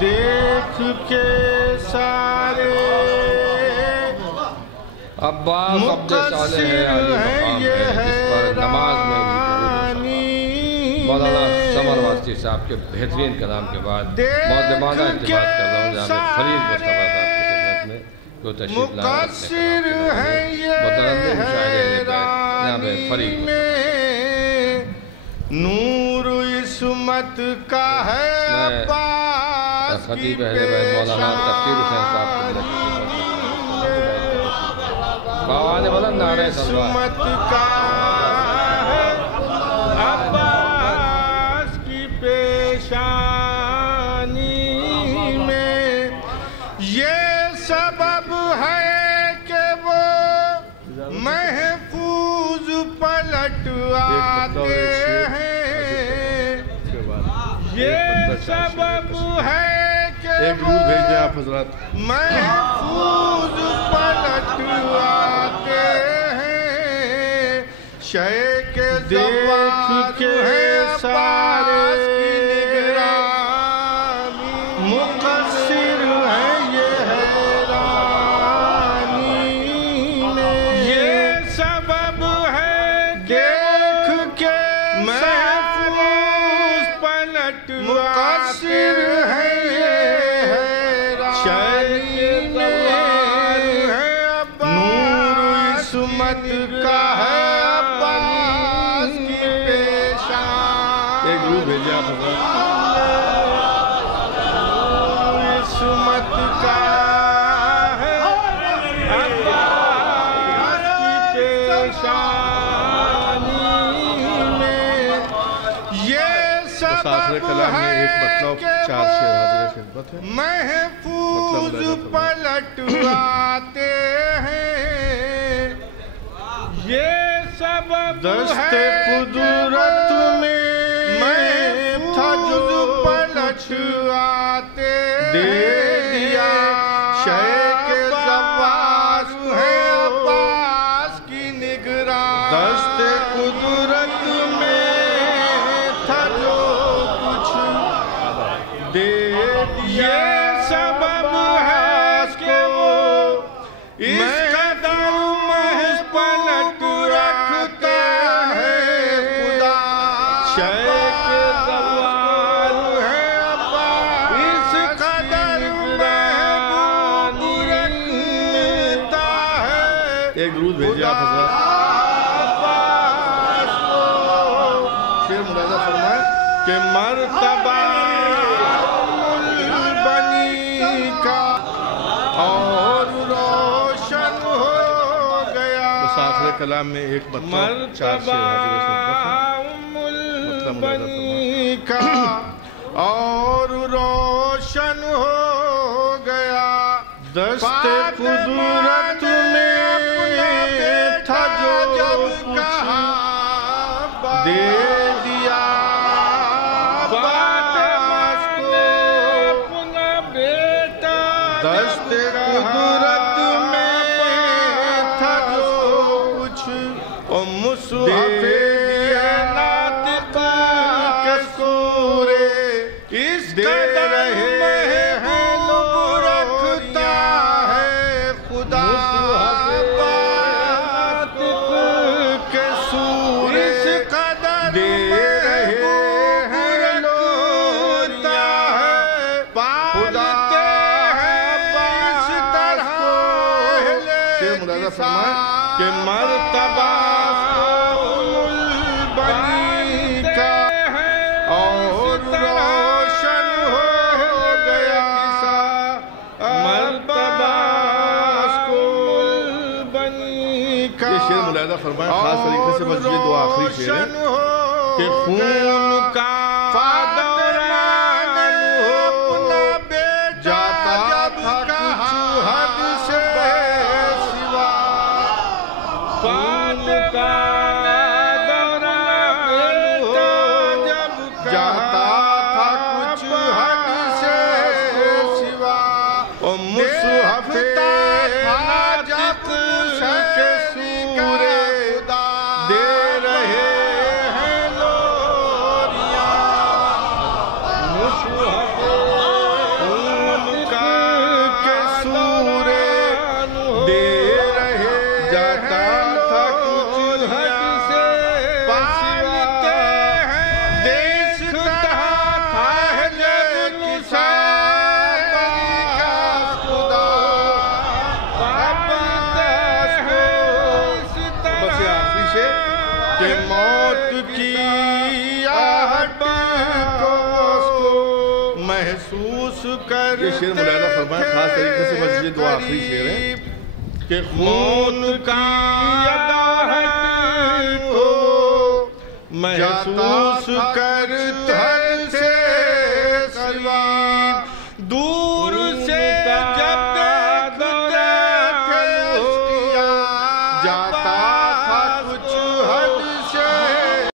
دیکھ کے سارے عباس عبد صالح ہے علی مقام ہے جس پر نماز میں بھی مولانا سمر واسطی صاحب کے بہترین کلام کے بعد معظمانہ التماس کر رہا ہوں جناب فرید مصطفیٰ صاحب کی خدمت میں جو تشریف لائے اپنے مترنم شاعر اہل بیت جناب فرید نور عصمت کا ہے عباس خطیب اہل بیت مولانا تفسیر حسین صاحب کی باوان بلند نعرہ تلوار عصمت کا ہے عباس کی پیشانی میں یہ سبب ہے کہ وہ محفوظ پلٹ آتے ہیں یہ سبب ہے کہ ایک درود بھیج دیں آپ حضرات محفوظ پلٹ آتے ہیں شے کے دیکھ کے سارے مقصر ہیں یہ حیرانی میں یہ سبب ہے دیکھ کے محفوظ پلٹ مقصر ہیں یہ حیرانی نور عصمت کا ہے عباس کی پیشانی ایک درود بھیجیں آپ حضرات عصمت کا ہے عباس کی پیشانی میں یہ ساتھ کلام میں ایک مطلب چار شعر حاضر خدمت ہے محفوظ پلٹ آتے ہیں یہ سبب دست قدرت میں محفوظ پلٹ آتے دے دیا شے کے زوال ہے عباس کی نگرانی دست قدرت میں تھا جو کچھ دے دیا سبب ہے کہ وہ اس قدر محض پلٹ رکھتا ہے خدا شیخ زوال ہے عباس اس قدر محبوب رکھتا ہے ایک درود بھیجیں آپ حضرات عباس کو شعر ملاحظہ فرمائیں کہ مرتبہ بنی کا اور روشن ہو گیا ساتھ کلام میں ایک مطلب چار شعر حاضر خدمت ہے بنی کا اور روشن ہو گیا دست قدرت میں تھا جو کچھ دے دیا عباس کو اپنا بیٹا دست قدرت میں تھا جو کچھ اور مصحف ناطق کے سورے اس قدر محبوب رکھتا ہے خدا ناطق کے سورے اس قدر دے رہے ہیں لوٹتا ہے پالتے ہیں اس طرح شعر ملاحظہ فرمائیں کہ مرتبہ بنی کا اور روشن ہو گیا مرتبہ بنی کا یہ شعر ملاحظہ فرمائیں خاص طریقے سے بس یہ دو آخری شعر ہیں کہ خون کا دوران اپنا بیٹا جاتا تھا کچھ حد سے سوا خون کا دوران جب جاتا تھا کچھ حد سے سوا اور مصحف ناطق کے سورے دے رہے ہیں لوریاں کو محسوس کر یہ شعر ملاحظہ فرمائیں خاص طریقے سے، بس یہ دو آخری شعر ہیں کہ خون کا محسوس کرتا